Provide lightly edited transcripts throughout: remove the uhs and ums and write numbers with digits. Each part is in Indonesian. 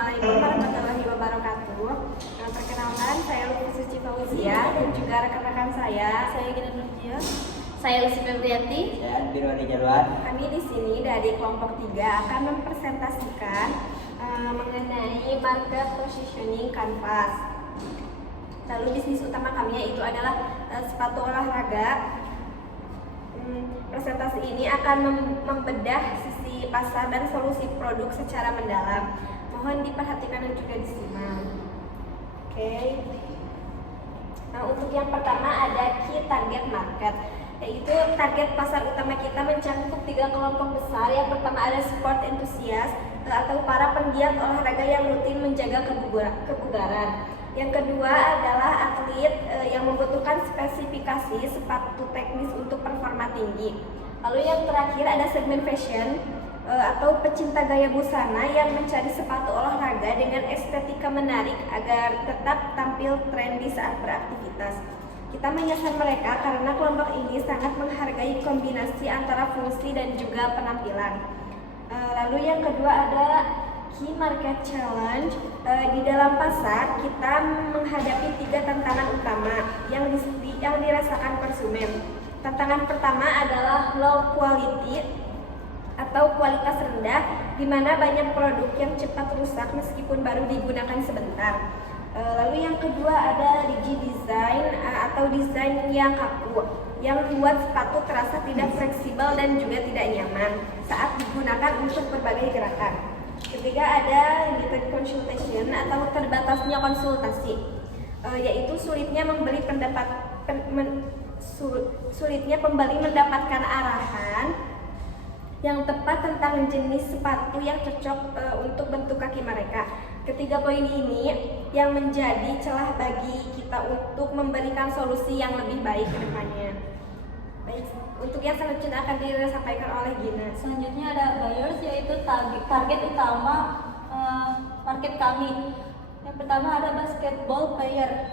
Assalamualaikum warahmatullahi wabarakatuh. Perkenalkan, saya Lutfi Suci Fauzia dan juga rekan-rekan saya Gina Nurjia, Saya Lucy Febriati. Saya Birwani Jalwan. Kami di sini dari kelompok 3 akan mempresentasikan mengenai market positioning kanvas. Lalu bisnis utama kami yaitu adalah sepatu olahraga. Presentasi ini akan membedah sisi pasar dan solusi produk secara mendalam. Mohon diperhatikan dan juga disimak. Oke. Nah, untuk yang pertama ada key target market, yaitu target pasar utama kita mencakup 3 kelompok besar. Yang pertama ada sport enthusiast atau para penggiat olahraga yang rutin menjaga kebugaran. Yang kedua adalah atlet yang membutuhkan spesifikasi sepatu teknis untuk performa tinggi. Lalu yang terakhir ada segmen fashion atau pecinta gaya busana yang mencari sepatu olahraga dengan estetika menarik agar tetap tampil trendy saat beraktivitas. Kita menyasar mereka karena kelompok ini sangat menghargai kombinasi antara fungsi dan juga penampilan. Lalu yang kedua ada key market challenge. Di dalam pasar kita menghadapi 3 tantangan utama yang dirasakan konsumen. Tantangan pertama adalah low quality atau kualitas rendah, di mana banyak produk yang cepat rusak meskipun baru digunakan sebentar. Lalu yang kedua ada rigid design atau desain yang kaku, yang membuat sepatu terasa tidak fleksibel dan juga tidak nyaman saat digunakan untuk berbagai gerakan. Ketiga ada limited consultation atau terbatasnya konsultasi, yaitu sulitnya pembeli mendapatkan arahan yang tepat tentang jenis sepatu yang cocok untuk bentuk kaki mereka. Ketiga poin ini yang menjadi celah bagi kita untuk memberikan solusi yang lebih baik ke depannya. Baik, untuk yang selanjutnya akan disampaikan oleh Gina. Selanjutnya ada buyers, yaitu target utama market kami. Yang pertama ada basketball player.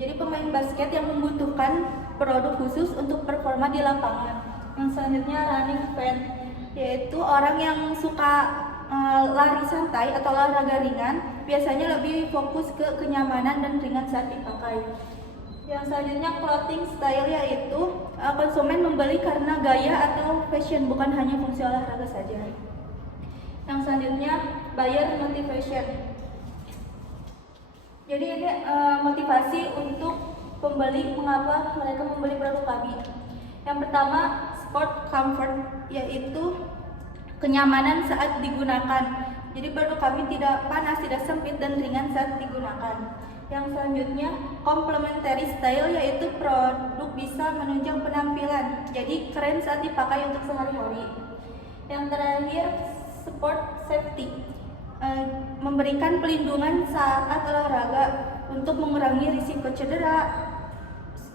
Jadi pemain basket yang membutuhkan produk khusus untuk performa di lapangan. Yang selanjutnya running fan, yaitu orang yang suka lari santai atau olahraga ringan, biasanya lebih fokus ke kenyamanan dan ringan saat dipakai. Yang selanjutnya clothing style, yaitu konsumen membeli karena gaya atau fashion, bukan hanya fungsi olahraga saja. Yang selanjutnya buyer motivation. Jadi ini motivasi untuk pembeli, mengapa mereka membeli produk kami. Yang pertama sport comfort, yaitu kenyamanan saat digunakan. Jadi produk kami tidak panas, tidak sempit dan ringan saat digunakan. Yang selanjutnya complementary style, yaitu produk bisa menunjang penampilan, jadi keren saat dipakai untuk sehari-hari. Yang terakhir sport safety, memberikan pelindungan saat olahraga untuk mengurangi risiko cedera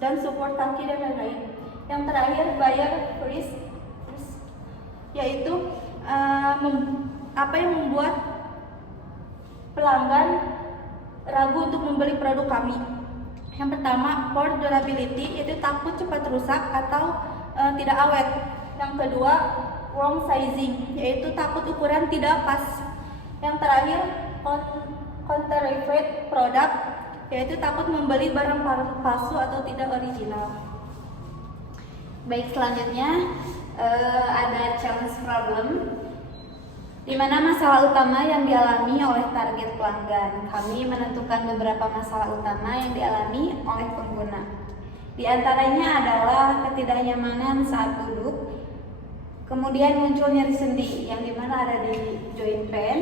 dan support kaki dan lain-lain. Yang terakhir buyer risk, yaitu apa yang membuat pelanggan ragu untuk membeli produk kami. Yang pertama, poor durability, yaitu takut cepat rusak atau tidak awet. Yang kedua, wrong sizing, yaitu takut ukuran tidak pas. Yang terakhir, counterfeit product, yaitu takut membeli barang palsu atau tidak original. Baik, selanjutnya ada challenge problem, di mana masalah utama yang dialami oleh target pelanggan. Kami menentukan beberapa masalah utama yang dialami oleh pengguna. Di antaranya adalah ketidaknyamanan saat duduk, kemudian muncul nyeri sendi yang dimana ada di joint pain,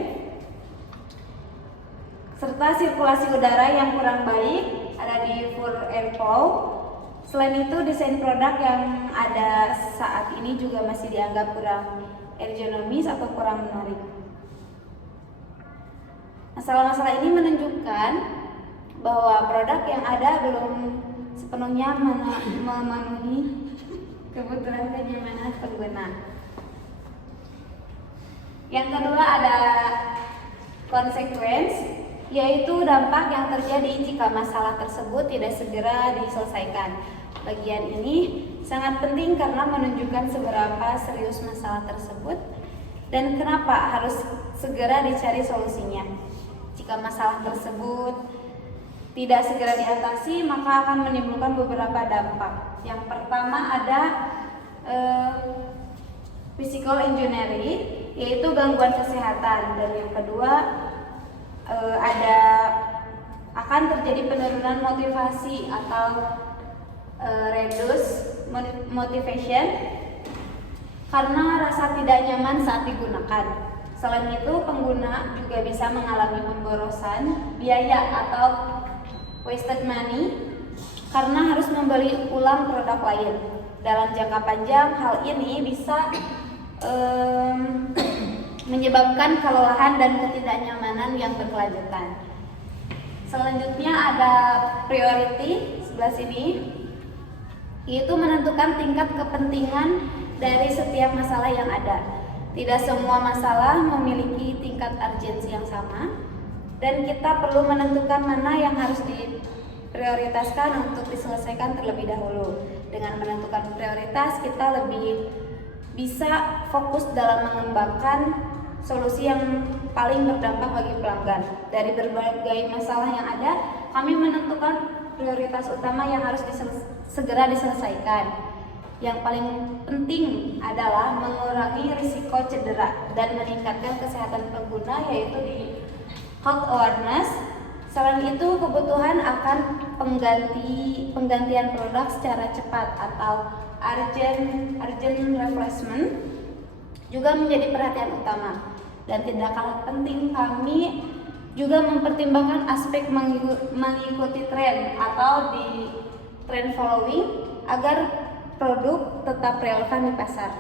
serta sirkulasi udara yang kurang baik ada di fur air flow. Selain itu, desain produk yang ada saat ini juga masih dianggap kurang ergonomis atau kurang menarik. Masalah-masalah ini menunjukkan bahwa produk yang ada belum sepenuhnya memenuhi kebutuhan kenyamanan pengguna. Yang kedua ada konsekuensi, yaitu dampak yang terjadi jika masalah tersebut tidak segera diselesaikan. Bagian ini sangat penting karena menunjukkan seberapa serius masalah tersebut dan kenapa harus segera dicari solusinya. Jika masalah tersebut tidak segera diatasi, maka akan menimbulkan beberapa dampak. Yang pertama ada physical injury, yaitu gangguan kesehatan, dan yang kedua ada akan terjadi penurunan motivasi atau reduce motivation karena rasa tidak nyaman saat digunakan. Selain itu, pengguna juga bisa mengalami pemborosan biaya atau wasted money karena harus membeli ulang produk lain. Dalam jangka panjang, hal ini bisa menyebabkan kelelahan dan ketidaknyamanan yang berkelanjutan. Selanjutnya ada priority sebelah sini, yaitu menentukan tingkat kepentingan dari setiap masalah yang ada. Tidak semua masalah memiliki tingkat urgensi yang sama, dan kita perlu menentukan mana yang harus diprioritaskan untuk diselesaikan terlebih dahulu. Dengan menentukan prioritas, kita lebih bisa fokus dalam mengembangkan solusi yang paling berdampak bagi pelanggan. Dari berbagai masalah yang ada, kami menentukan prioritas utama yang harus segera diselesaikan. Yang paling penting adalah mengurangi risiko cedera dan meningkatkan kesehatan pengguna, yaitu di health awareness. Selain itu, kebutuhan akan penggantian produk secara cepat atau urgent replacement juga menjadi perhatian utama. Dan tidak kalah penting, kami juga mempertimbangkan aspek mengikuti tren atau di trend following agar produk tetap relevan di pasar.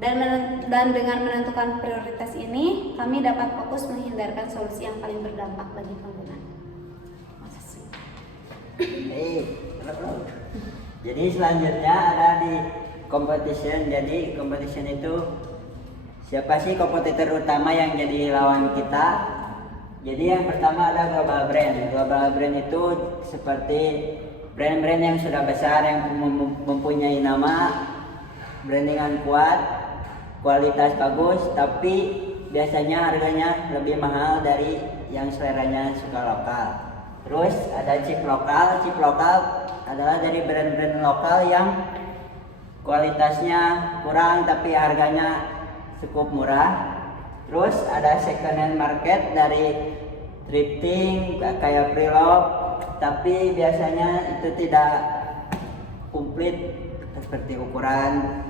Dan dengan menentukan prioritas ini, kami dapat fokus menghindarkan solusi yang paling berdampak bagi pengguna. Jadi selanjutnya ada di competition. Jadi competition itu siapa sih kompetitor utama yang jadi lawan kita? Jadi yang pertama ada global brand. Global brand itu seperti brand-brand yang sudah besar, yang mempunyai nama, brandingan kuat, kualitas bagus, tapi biasanya harganya lebih mahal dari yang seleranya suka lokal. Terus ada cheap lokal. Cheap lokal adalah dari brand-brand lokal yang kualitasnya kurang tapi harganya cukup murah. Terus ada second hand market dari thrifting kayak Preloved, tapi biasanya itu tidak komplit seperti ukuran,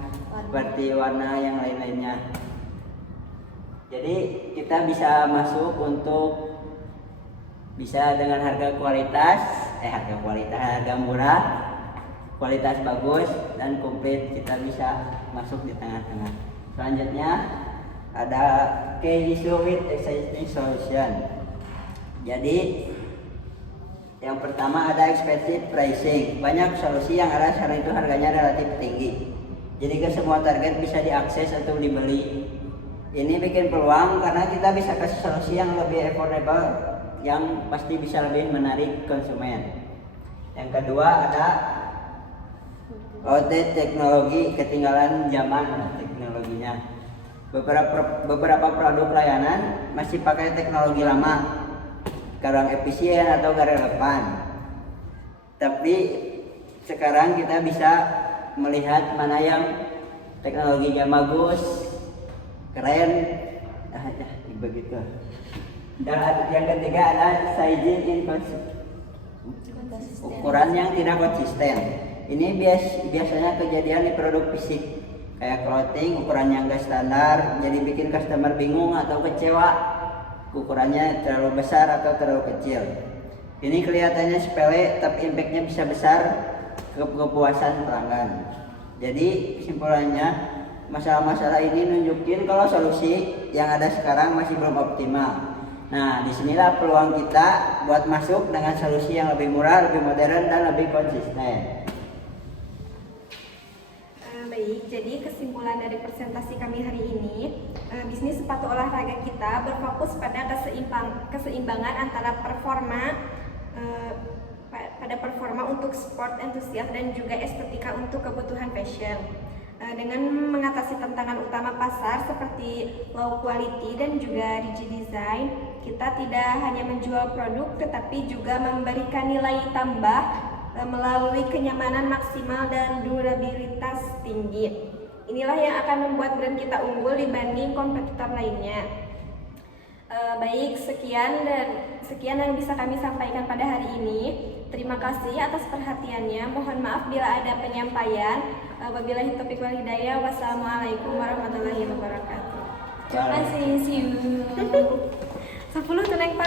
seperti warna yang lain-lainnya. Jadi kita bisa masuk untuk bisa dengan harga murah, kualitas bagus dan komplit, kita bisa masuk di tengah-tengah. Selanjutnya ada key issue with existing solution. Jadi yang pertama ada expensive pricing. Banyak solusi yang ada sekarang itu harganya relatif tinggi. Jadi ke semua target bisa diakses atau dibeli. Ini bikin peluang karena kita bisa kasih solusi yang lebih affordable, yang pasti bisa lebih menarik konsumen. Yang kedua ada outdated teknologi, ketinggalan zaman teknologinya. Beberapa produk layanan masih pakai teknologi lama, kurang efisien atau gak relevan. Tapi sekarang kita bisa melihat mana yang teknologinya bagus, keren, begitu. Dan yang ketiga ada sizing ukuran yang tidak konsisten. Ini biasanya kejadian di produk fisik kayak clothing, ukurannya enggak standar, jadi bikin customer bingung atau kecewa. Ukurannya terlalu besar atau terlalu kecil. Ini kelihatannya sepele tapi impactnya bisa besar ke kepuasan pelanggan. Jadi kesimpulannya, masalah-masalah ini nunjukin kalau solusi yang ada sekarang masih belum optimal. Nah, disinilah peluang kita buat masuk dengan solusi yang lebih murah, lebih modern, dan lebih konsisten. Baik, jadi kesimpulan dari presentasi kami hari ini, bisnis sepatu olahraga kita berfokus pada keseimbangan antara performa untuk sport enthusiast dan juga estetika untuk kebutuhan fashion. Dengan mengatasi tantangan utama pasar seperti low quality dan juga rigid design, kita tidak hanya menjual produk tetapi juga memberikan nilai tambah melalui kenyamanan maksimal dan durabilitas tinggi. Inilah yang akan membuat brand kita unggul dibanding kompetitor lainnya. Baik, sekian yang bisa kami sampaikan pada hari ini. Terima kasih atas perhatiannya. Mohon maaf bila ada penyampaian. Wabillahi taufiq wal hidayah. Wassalamualaikum warahmatullahi wabarakatuh. Terima kasih, see you. 10 tuh naik pas.